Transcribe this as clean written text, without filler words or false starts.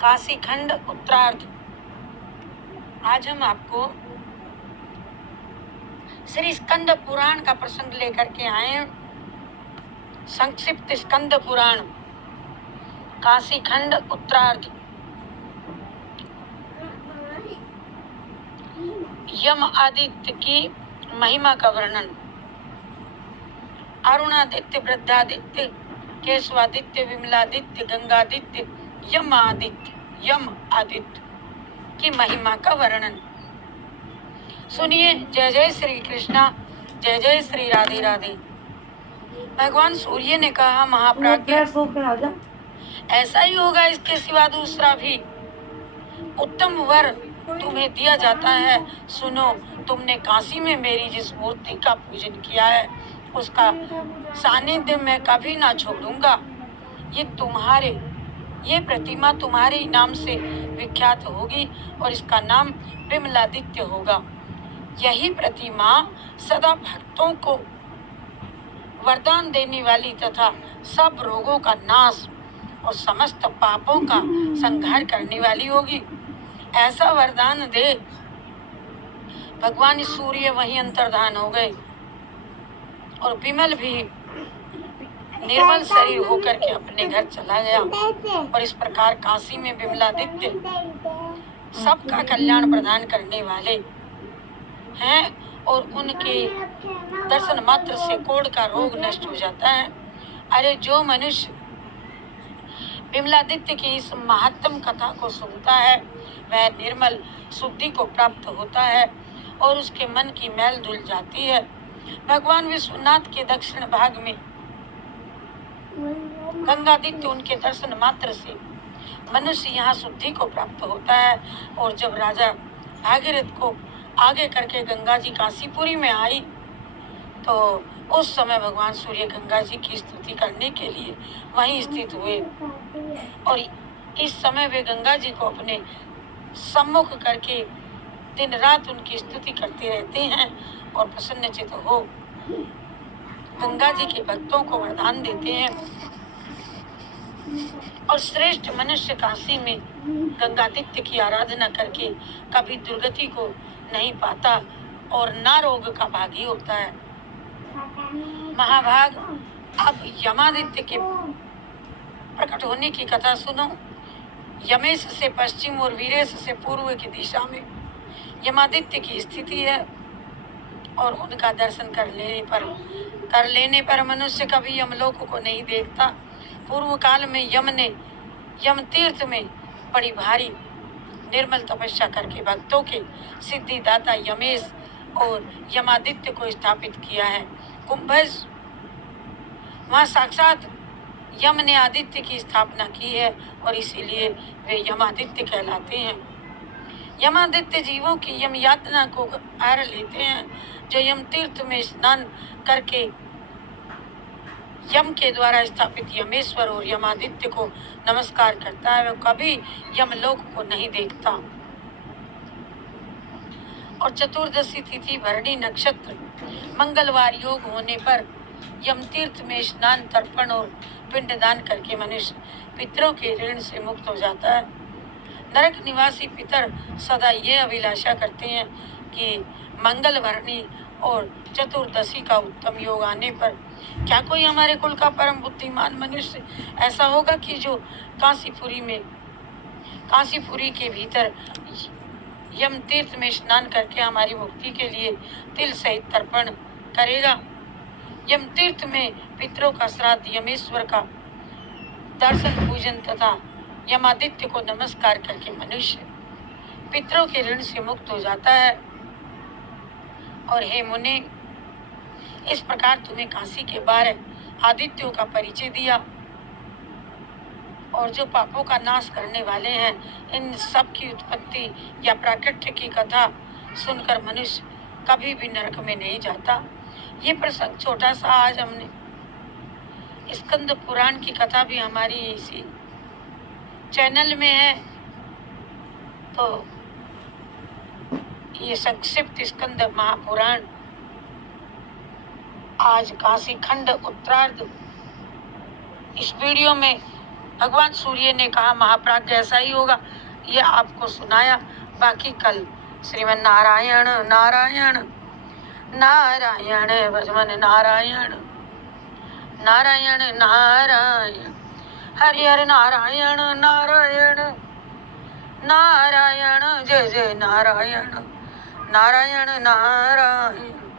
काशी खंड उत्तरार्ध। आज हम आपको श्री स्कंद पुराण का प्रसंग लेकर के आए हैं। संक्षिप्त स्कंद पुराण काशी खंड उत्तरार्ध। यम आदित्य की महिमा का वर्णन। अरुणादित्य, वृद्धादित्य, केशवादित्य, विमलादित्य, गंगादित्य, यम आदित्य की महिमा का वर्णन सुनिए। जय जय श्री कृष्णा, जय जय श्री राधे राधे। भगवान सूर्य ने कहा, महाप्राज्ञ, ऐसा ही होगा, इसके सिवा दूसरा भी उत्तम वर तुम्हें दिया जाता है। सुनो, तुमने काशी में मेरी जिस मूर्ति का पूजन किया है उसका सानिध्य मैं कभी ना छोड़ूंगा। ये प्रतिमा तुम्हारे नाम से विख्यात होगी और इसका नाम विमलादित्य होगा। यही प्रतिमा सदा भक्तों को वरदान देने वाली तथा सब रोगों का नाश और समस्त पापों का संहार करने वाली होगी। ऐसा वरदान दे। भगवान सूर्य वहीं अंतर्धान हो गए और विमल भी निर्मल शरीर होकर के अपने घर चला गया। और इस प्रकार काशी में विमलादित्य सबका कल्याण प्रदान करने वाले हैं और उनके दर्शन मात्र से कोढ़ का रोग नष्ट हो जाता है। अरे, जो मनुष्य विमलादित्य की इस महात्म कथा को सुनता है वह निर्मल शुद्धि को प्राप्त होता है और उसके मन की मैल धुल जाती है। भगवान विश्वनाथ के दक्षिण भाग में गंगादित्य, उनके दर्शन मात्र से मनुष्य यहाँ शुद्धि को प्राप्त होता है। और जब राजा भागीरथ को आगे करके गंगा जी काशीपुरी में आई तो उस समय भगवान सूर्य गंगा जी की स्तुति करने के लिए वहीं स्थित हुए और इस समय वे गंगा जी को अपने सम्मुख करके दिन रात उनकी स्तुति करते रहते हैं और प्रसन्नचित्त हो गंगा जी के भक्तों को वरदान देते हैं। और श्रेष्ठ मनुष्य काशी में गंगादित्य की आराधना करके कभी दुर्गति को नहीं पाता और ना रोग का भागी होता है। महाभाग, अब यमादित्य के प्रकट होने की कथा सुनो। यमेश से पश्चिम और वीरेश से पूर्व की दिशा में यमादित्य की स्थिति है और उनका दर्शन कर लेने पर मनुष्य कभी यमलोक को नहीं देखता। पूर्व काल में यम ने यम तीर्थ में बड़ी भारी निर्मल तपस्या करके भक्तों के सिद्धिदाता यमेश और यमादित्य को स्थापित किया है। कुंभज, वहाँ साक्षात यम ने आदित्य की स्थापना की है और इसीलिए वे यमादित्य कहलाते हैं। यमादित्य जीवों की यम यातना को आर लेते हैं। जो यम तीर्थ में स्नान करके यम के द्वारा स्थापित यमेश्वर और यमादित्य को नमस्कार करता है वह कभी यमलोक को नहीं देखता। और चतुर्दशी तिथि भरणी नक्षत्र मंगलवार योग होने पर यम तीर्थ में स्नान, तर्पण और पिंडदान करके मनुष्य पितरों के ऋण से मुक्त हो जाता है। नरक निवासी पितर सदा ये अभिलाषा करते हैं कि मंगलवारणी और चतुर्दशी का उत्तम योग आने पर क्या कोई हमारे कुल का परम बुद्धिमान मनुष्य ऐसा होगा कि जो काशीपुरी के भीतर यम तीर्थ में स्नान करके हमारी मुक्ति के लिए तिल सहित तर्पण करेगा। यम तीर्थ में पितरों का श्राद्ध, यमेश्वर का दर्शन पूजन तथा यमादित्य को नमस्कार करके मनुष्य पितरों के ऋण से मुक्त हो जाता है। और हे मुने, इस प्रकार तुम्हें काशी के 12 आदित्यों का परिचय दिया और जो पापों का नाश करने वाले हैं इन सब की उत्पत्ति या प्राकट्य की कथा सुनकर मनुष्य कभी भी नरक में नहीं जाता। ये प्रसंग छोटा सा आज हमने स्कंद पुराण की कथा भी हमारी इसी चैनल में है तो ये संक्षिप्त स्कंद महापुराण आज काशी खंड उत्तरार्ध इस वीडियो में भगवान सूर्य ने कहा महाप्राज्ञ ऐसा ही होगा, ये आपको सुनाया। बाकी कल श्रीमन नारायण नारायण नारायण भजमन नारायण नारायण नारायण हरि हर नारायण नारायण नारायण जय जय नारायण नारायण नारायण।